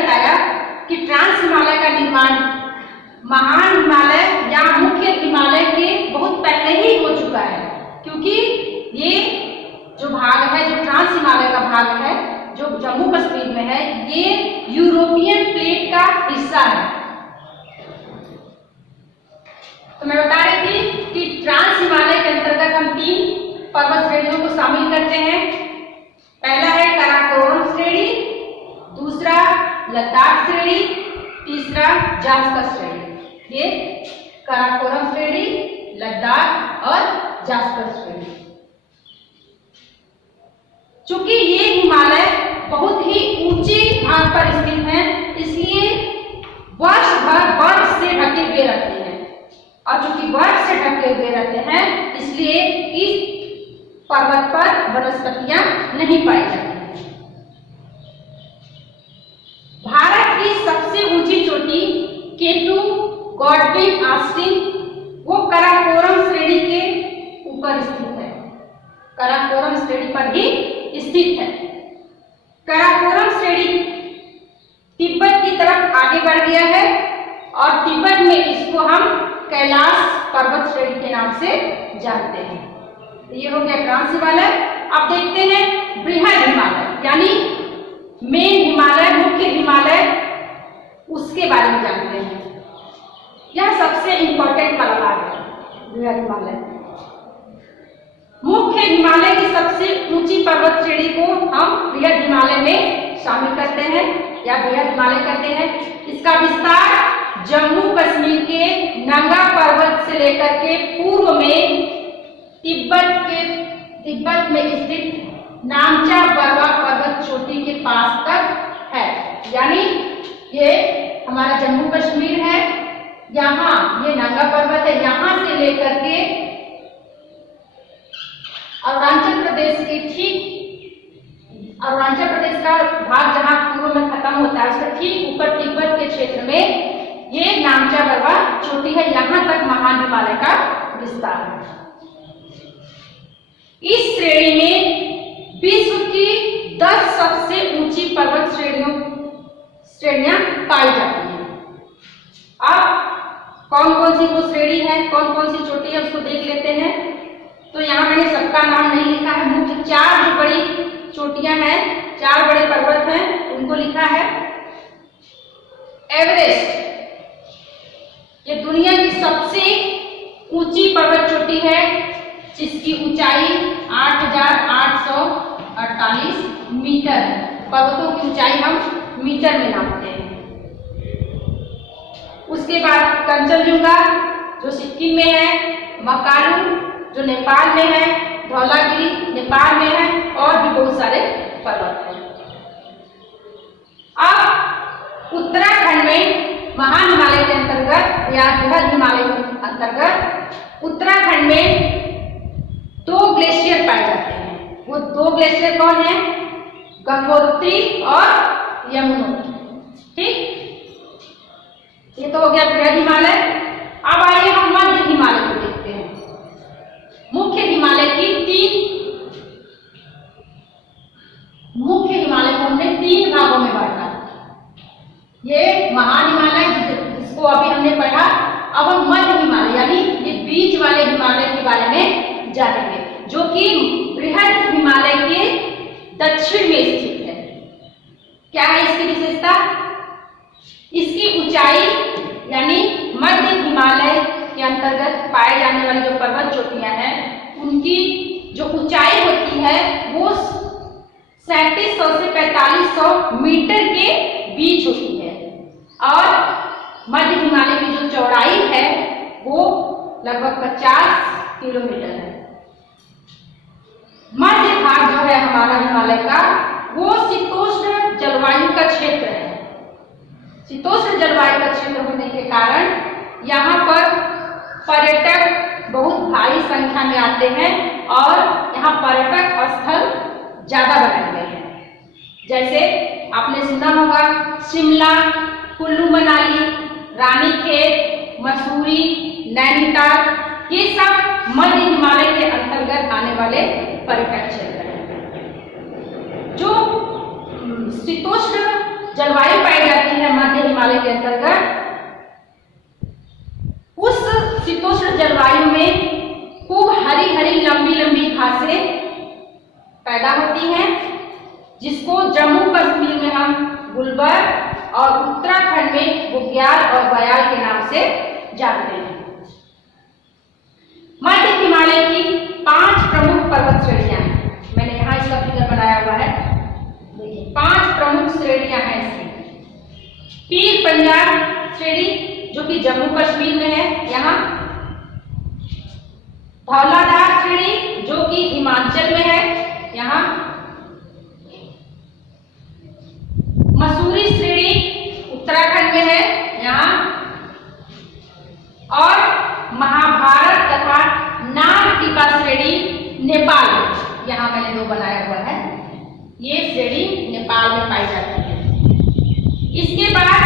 बताया कि ट्रांस हिमालय का निर्माण महान हिमालय या मुख्य हिमालय के बहुत पहले ही हो चुका है, क्योंकि ये जो भाग है, जो ट्रांस हिमालय का भाग है, जो जम्मू कश्मीर में है, ये यूरोपियन प्लेट का हिस्सा है। तो मैं बता रही थी कि ट्रांस हिमालय के अंतर्गत हम 3 पर्वत श्रेणियों को शामिल करते हैं। पहला है काराकोरम श्रेणी, दूसरा लद्दाख श्रेणी, तीसरा जास्कर श्रेणी। ये काराकोरम श्रेणी, लद्दाख और जास्कर श्रेणी। चूंकि ये हिमालय बहुत ही ऊंचे भाग पर स्थित है, इसलिए वर्ष भर बर्फ से ढके हुए रहते हैं, और चूंकि बर्फ से ढके हुए रहते हैं, इसलिए इस पर्वत पर वनस्पतियां नहीं पाई जाती। भारत की सबसे ऊंची चोटी केटू गॉडविन ऑस्टिन वो काराकोरम श्रेणी के ऊपर स्थित है, काराकोरम श्रेणी पर ही स्थित है। काराकोरम श्रेणी तिब्बत की तरफ आगे बढ़ गया है, और तिब्बत में इसको हम कैलाश पर्वत श्रेणी के नाम से जानते हैं। ये हो गया ट्रांस हिमालय। अब देखते हैं बृहद हिमालय, यानी मेन हिमालय, मुख्य हिमालय, उसके बारे में जानते हैं। यह सबसे इंपॉर्टेंट वाला भाग है, बृहद हिमालय। मुख्य हिमालय की सबसे ऊंची पर्वत श्रेणी को हम बृहद हिमालय में शामिल करते हैं या बृहद हिमालय करते हैं। इसका विस्तार जम्मू कश्मीर के नंगा पर्वत से लेकर के पूर्व में तिब्बत में स्थित नामचा बरवा पर्वत चोटी के पास तक है। यानी ये हमारा जम्मू कश्मीर है, यहाँ ये नंगा पर्वत है, यहाँ से लेकर के अरुणाचल प्रदेश के ठीक अरुणाचल प्रदेश का भाग जहाँ पूर्व में खत्म होता है, उसका ठीक ऊपर तिब्बत के क्षेत्र में ये नामचा बरवा चोटी है। यहाँ तक महान हिमालय का विस्तार है। इस श्रेणी में विश्व की 10 सबसे ऊंची पर्वत श्रेणियां पाई जाती हैं। अब कौन कौन सी वो श्रेणी है, कौन कौन सी चोटी है, उसको देख लेते हैं। तो यहाँ मैंने सबका नाम नहीं लिखा है, मुख्य 4 जो बड़ी चोटियां हैं, 4 बड़े पर्वत हैं, उनको लिखा है। एवरेस्ट ये दुनिया की सबसे ऊंची पर्वत चोटी है, जिसकी ऊंचाई 8,848 मीटर है। पर्वतों की ऊंचाई हम मीटर में नापते हैं। उसके बाद कंचनजुंगा जो सिक्किम में है, मकालू जो नेपाल में है, धौलागिरी नेपाल में है, और भी बहुत सारे पर्वत हैं। अब उत्तराखंड में महान हिमालय के अंतर्गत या बृहद हिमालय के अंतर्गत उत्तराखंड में 2 ग्लेशियर पाए जाते हैं। वो 2 ग्लेशियर कौन है? गंगोत्री और यमुनोत्री। ठीक, ये तो हो गया बृहद हिमालय। अब आइए हम मध्य हिमालय को देखते हैं। मुख्य हिमालय की 3 हमने 3 भागों में बांटा। ये महान हिमालय जिसको अभी हमने पढ़ा। अब हम मध्य हिमालय यानी ये बीच वाले हिमालय के बारे में जानेंगे, जो कि बृहद हिमालय के दक्षिण में स्थित है। क्या है इसकी विशेषता? इसकी ऊंचाई यानी मध्य हिमालय के अंतर्गत पाए जाने वाली जो पर्वत चोटियां हैं, उनकी जो ऊंचाई होती है वो 3700 से 4500 मीटर के बीच होती है, और मध्य हिमालय की जो चौड़ाई है वो लगभग 50 किलोमीटर है। मध्य भाग जो है हमारा हिमालय का, वो शीतोष्ण जलवायु का क्षेत्र है। शीतोष्ण जलवायु का क्षेत्र होने के कारण यहाँ पर पर्यटक बहुत भारी संख्या में आते हैं, और यहाँ पर्यटक स्थल ज्यादा बनाए गए हैं। जैसे आपने सुना होगा शिमला, कुल्लू मनाली, रानीखेत, मसूरी, नैनीताल, ये सब मध्य हिमालय के अंतर्गत आने वाले पर्यटक क्षेत्र हैं। जो शीतोष्ण जलवायु पाई जाती मध्य हिमालय के अंतर्गत उस शीतोष्ण जलवायु में खूब हरी हरी लंबी लंबी घासें पैदा होती हैं, जिसको जम्मू कश्मीर में हम गुलबर्ग और उत्तराखंड में बुग्याल और बयाल के नाम से जानते हैं। मध्य हिमालय की 5 प्रमुख पर्वत श्रेणियां हैं। मैंने यहाँ इसका फिगर बनाया हुआ है, देखिए 5 प्रमुख श्रेणियां हैं इसकी। पीर पंजाब श्रेणी जो कि जम्मू कश्मीर में है, यहाँ धौलाधार श्रेणी जो कि हिमाचल में है, यहाँ मसूरी श्रेणी उत्तराखंड में है, यहाँ और महाभारत तथा नागटिका श्रेणी नेपाल में, यहाँ मैंने 2 बनाया हुआ है, ये श्रेणी नेपाल में पाई जाती है। इसके बाद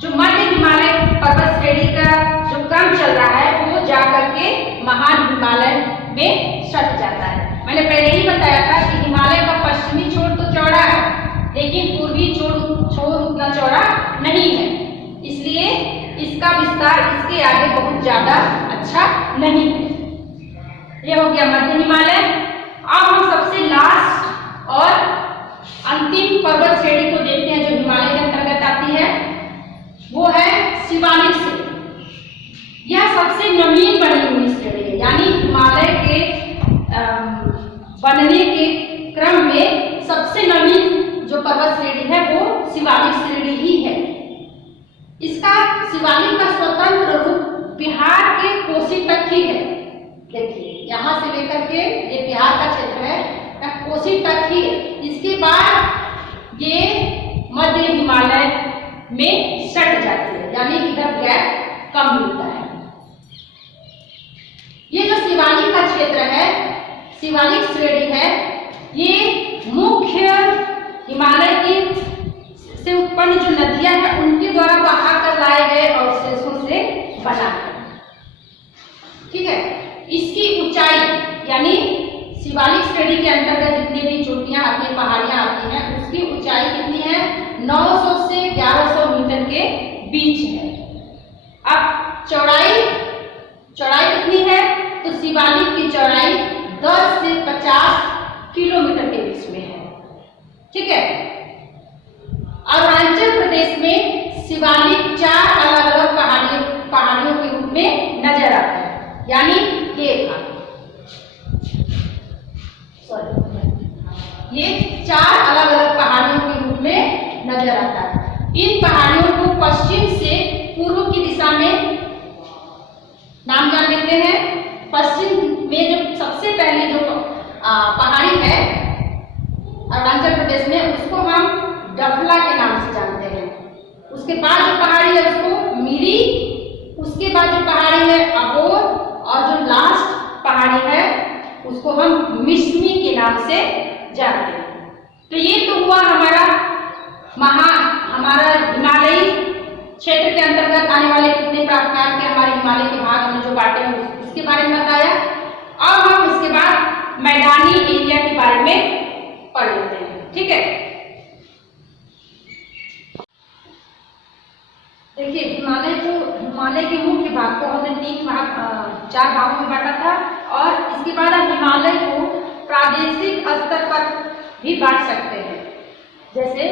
जो मध्य हिमालय पर्वत श्रेणी का जो क्रम चल रहा है वो जाकर के महान हिमालय में सट जाता है। मैंने पहले ही बताया था कि हिमालय का पश्चिमी छोर तो चौड़ा है, लेकिन पूर्वी छोर उतना चौड़ा नहीं है, इसलिए इसका विस्तार इसके आगे बहुत ज्यादा अच्छा नहीं है। ये हो गया मध्य हिमालय। अब हम सबसे लास्ट और अंतिम पर्वत श्रेणी को देखते हैं जो हिमालय के अंतर्गत आती है, वो है शिवालिक श्रेणी। यह सबसे नवीन बनी हुई श्रेणी है, यानी हिमालय के बनने के क्रम में सबसे नवीन जो पर्वत श्रेणी है वो शिवालिक श्रेणी ही है। इसका शिवालिक का स्वतंत्र रूप बिहार के कोसी तक ही है। देखिए यहाँ से लेकर के ये बिहार का क्षेत्र है, कोसी तक ही है। इसके बाद ये मध्य हिमालय में सट जाती है, यानी इधर गैप कम मिलता है। ये जो शिवालिक का क्षेत्र है, शिवालिक श्रेणी है, ये मुख्य हिमालय की से उत्पन्न जो नदियां हैं उनके द्वारा बहा कर लाए गए अवशेषों से बना है। ठीक है, इसकी ऊंचाई यानी शिवालिक श्रेणी के अंतर्गत जितनी भी चोटियां आती हैं, पहाड़ियां आती हैं, उसकी ऊंचाई कितनी है? 900 से 1100 मीटर के बीच है। अब चौड़ाई कितनी है? तो शिवालिक की चौड़ाई 10 से 50 किलोमीटर के बीच में है। ठीक है, अरुणाचल प्रदेश में शिवालिक 4 अलग अलग पहाड़ियों के रूप में नजर आता है, यानी ये 4 अलग अलग पहाड़ियों के रूप में नजर आता है। इन पहाड़ियों को पश्चिम से पूर्व की दिशा में नाम जान लेते हैं। पश्चिम में जो सबसे पहले जो पहाड़ी है अरुणाचल प्रदेश में, उसको हम डफला के नाम से जानते हैं। उसके बाद जो पहाड़ी है उसको मिरी, उसके बाद जो पहाड़ी है अबोर, और जो लास्ट पहाड़ी है उसको हम मिश्मी के नाम से जानते हैं। तो ये तो हुआ हमारा हिमालयी क्षेत्र के अंतर्गत आने वाले कितने प्रकार के हमारे हिमालय के भाग हमने जो बांटे हैं उसके बारे में बताया। अब हम इसके बाद मैदानी एरिया के बारे में पढ़ लेते हैं। ठीक है, देखिए हिमालय के मुख्य भाग को हमने 4 भागों में बांटा था, और इसके बाद हम हिमालय को प्रादेशिक स्तर पर भी बांट सकते हैं। जैसे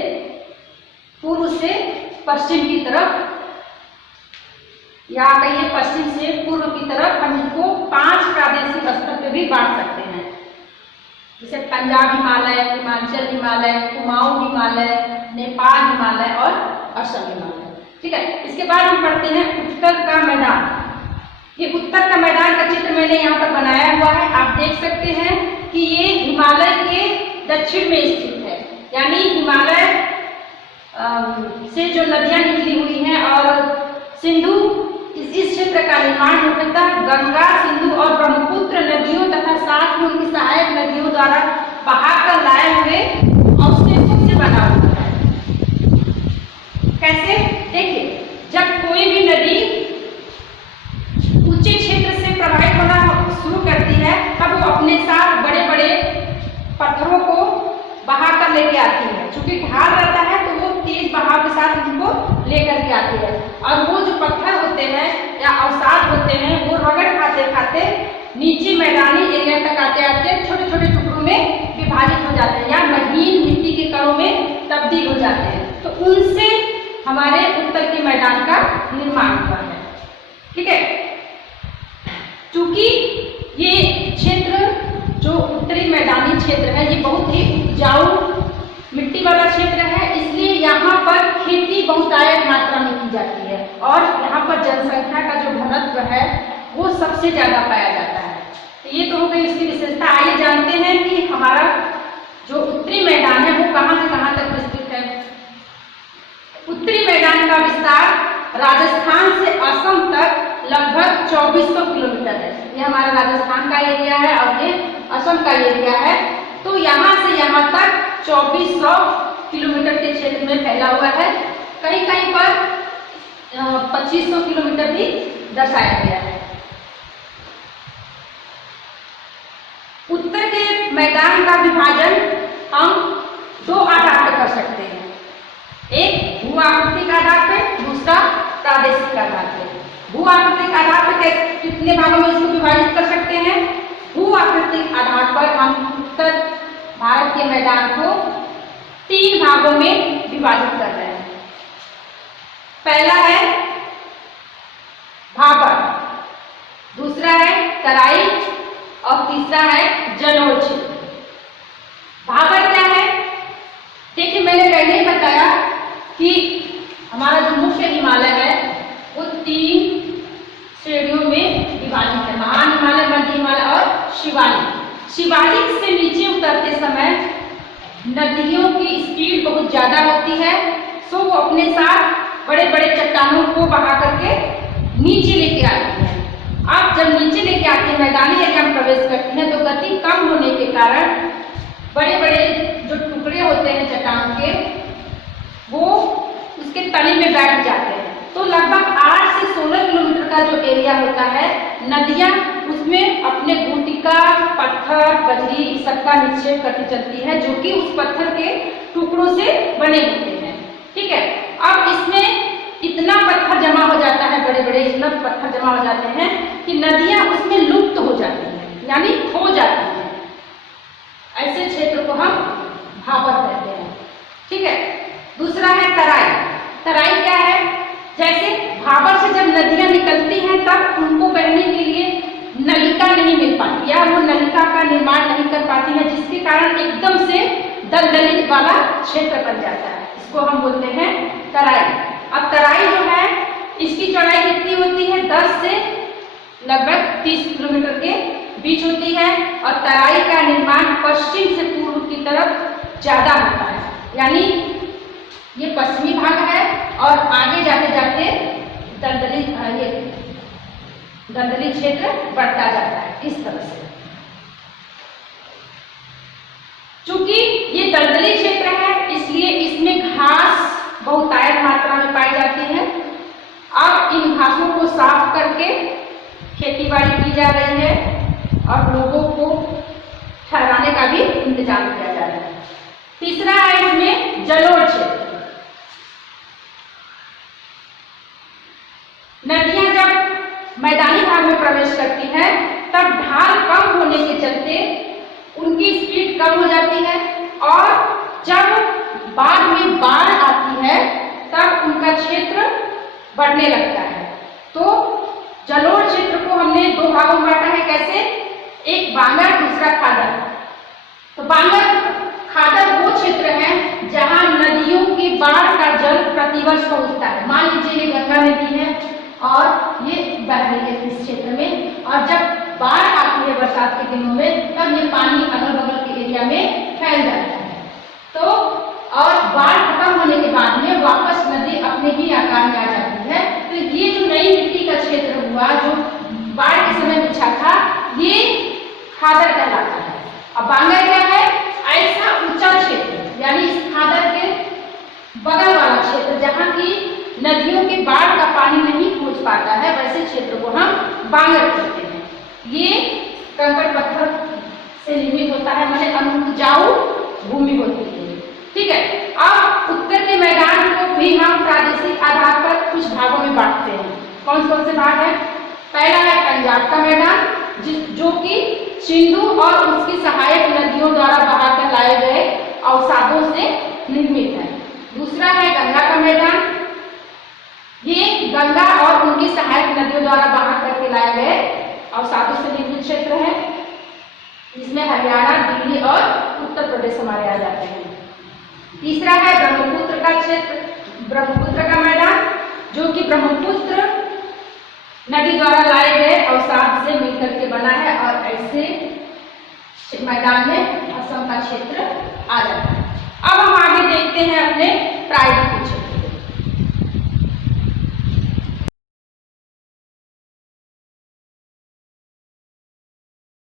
पूर्व से पश्चिम की तरफ, या कहिए पश्चिम से पूर्व की तरफ, हम इसको 5 प्रादेशिक स्तर पर भी बांट सकते हैं। जैसे पंजाब हिमालय, हिमाचल हिमालय, कुमाऊं हिमालय, नेपाल हिमालय और असम हिमालय। ठीक है, इसके बाद हम पढ़ते हैं उत्तर का मैदान। ये उत्तर का मैदान का चित्र मैंने यहाँ पर बनाया हुआ है। आप देख सकते हैं कि ये हिमालय के दक्षिण में स्थित है, यानी हिमालय से जो नदियां निकली हुई हैं और सिंधु इस क्षेत्र का निर्माण मुख्यतः गंगा, सिंधु और ब्रह्मपुत्र नदियों तथा साथ ही उनकी सहायक नदियों द्वारा बहाकर लाए हुए अवशेषों से बना हुआ है। कैसे? देखिए, जब कोई भी नदी ऊंचे क्षेत्र से प्रवाहित होना शुरू करती है, तब वो अपने साथ बड़े बड़े पत्थरों को बहा कर लेके आती है। चूंकि ढाल रहता है तो वो तेज बहाव के साथ उनको वो जो पत्थर होते हैं या अवसाद होते हैं वो रगड़ खाते खाते नीचे मैदानी एरिया तक आते आते छोटे छोटे टुकड़ों में विभाजित हो जाते हैं या महीन मिट्टी के कणों में तब्दील हो जाते हैं। तो उनसे हमारे उत्तर के मैदान का निर्माण हुआ है। ठीक है, चूंकि ये क्षेत्र जो उत्तरी मैदानी क्षेत्र है ये बहुत ही उपजाऊ मिट्टी वाला क्षेत्र है, इसलिए यहाँ पर खेती बहुतायत मात्रा में की जाती है और यहाँ पर जनसंख्या का जो घनत्व है वो सबसे ज्यादा पाया जाता है। तो ये तो हो गई इसकी विशेषता। आइए जानते हैं कि हमारा जो उत्तरी मैदान है वो कहाँ से कहाँ तक विस्तृत है। उत्तरी मैदान का विस्तार राजस्थान से असम तक लगभग 2400 किलोमीटर है। ये हमारा राजस्थान का एरिया है और ये असम का एरिया है। तो यहाँ से यहाँ तक 2400 किलोमीटर के क्षेत्र में फैला हुआ है। कहीं कहीं पर 2500 किलोमीटर भी दर्शाया गया है। उत्तर के मैदान का विभाजन हम दो आधार पर कर सकते हैं, एक भू आकृतिक आधार पर, दूसरा प्रादेशिक आधार पर। भू आकृतिक आधार पर कितने भागों में इसको विभाजित कर सकते हैं? भू आकृतिक आधार पर हम उत्तर भारत के मैदान को 3 भागों में विभाजित कर रहे हैं। पहला है भाबर, दूसरा है तराई और तीसरा है जलोढ़ क्षेत्र। भाबर क्या है? देखिए, मैंने पहले ही बताया कि हमारा जो मुख्य हिमालय है वो 3 श्रेणियों में विभाजित है, महान हिमालय, मध्य हिमालय और शिवालिक। शिवालिक से नीचे उतरते समय नदियों की स्पीड बहुत ज्यादा होती है, सो वो अपने साथ बड़े बड़े चट्टानों को बहा करके नीचे लेके आती है। अब जब नीचे लेके आती है, मैदानी एरिया में प्रवेश करती है, तो गति कम होने के कारण बड़े बड़े जो टुकड़े होते हैं चट्टान के वो उसके तले में बैठ जाते हैं। तो लगभग 8 से 16 किलोमीटर का जो एरिया होता है, नदियां उसमें अपने गुटिका, पत्थर, बजरी इस सब का निक्षेप करती चलती है, जो कि उस पत्थर के टुकड़ों से बने होते हैं। ठीक है, अब इसमें इतना पत्थर जमा हो जाता है, बड़े बड़े इतना पत्थर जमा हो जाते हैं कि नदियां उसमें लुप्त हो जाती हैं, यानी खो जाती हैं। ऐसे क्षेत्र को हम भाबर कहते हैं। ठीक है, दूसरा है तराई। तराई क्या है? जैसे भाबर से जब नदियां निकलती हैं तब उनको बहने के लिए नलिका नहीं मिल पाती या वो नलिका का निर्माण नहीं कर पाती है, जिसके कारण एकदम से दलदली वाला क्षेत्र बन जाता है। इसको हम बोलते हैं तराई। अब तराई जो है इसकी चौड़ाई कितनी होती है? 10 से लगभग 30 किलोमीटर के बीच होती है और तराई का निर्माण पश्चिम से पूर्व की तरफ ज्यादा होता है, यानी ये पश्चिमी भाग है और आगे जाते जाते दलदली क्षेत्र बढ़ता जाता है इस तरह से। चूंकि ये दलदली क्षेत्र है इसलिए इसमें घास बहुतायत मात्रा में पाई जाती है। अब इन घासों को साफ करके खेती बाड़ी की जा रही है और लोगों को ठहराने का भी इंतजाम किया जा रहा है। तीसरा है इसमें जलोढ़ क्षेत्र। नदियां जब मैदानी भाग में प्रवेश करती हैं तब ढाल कम होने के चलते उनकी स्पीड कम हो जाती है और जब बाद में बाढ़ आती है तब उनका क्षेत्र बढ़ने लगता है। तो जलोढ़ क्षेत्र को हमने 2 भागों में बांटा है। कैसे? एक बांगर, दूसरा खादर। तो बांगर खादर वो क्षेत्र है जहां नदियों की बाढ़ का जल प्रतिवर्ष पहुंचता है। मान लीजिए ये गंगा नदी है और ये बह रही है इस क्षेत्र में, और जब बाढ़ आती है बरसात के दिनों में तब ये पानी अगल बगल के एरिया में फैल जाता है। तो और बाढ़ खत्म होने के बाद में वापस नदी अपने ही आकार में आ जाती है। तो ये जो नई मिट्टी का क्षेत्र हुआ जो बाढ़ के समय बिछा था, ये खादर कहलाता है। अब बांगर क्या है? ऐसा ऊंचा क्षेत्र, यानी इस खादर के बगल वाला क्षेत्र जहाँ की नदियों के बाढ़ का पानी नहीं पहुंच पाता है, वैसे क्षेत्र को हम बांगर कहते हैं। ये कंकड़ पत्थर से निर्मित होता है, माने अनुपजाऊ भूमि होती है। ठीक है, अब उत्तर के मैदान को भी हम प्रादेशिक आधार पर कुछ भागों में बांटते हैं। कौन कौन से भाग है? पहला है पंजाब का मैदान, जो कि सिंधु और उसकी सहायक नदियों द्वारा बहाकर लाए गए अवसादों से निर्मित है। दूसरा है गंगा का मैदान, ये गंगा और उनकी सहायक नदियों द्वारा बहा करके लाए गए अवसादों से निर्मित क्षेत्र है, जिसमें हरियाणा, दिल्ली और उत्तर प्रदेश हमारे आ जाते हैं। तीसरा है ब्रह्मपुत्र का क्षेत्र, ब्रह्मपुत्र का मैदान, जो कि ब्रह्मपुत्र नदी द्वारा लाए गए अवसाद से मिलकर के बना है और ऐसे मैदान में असम का क्षेत्र आ जाता है। अब हम आगे देखते हैं अपने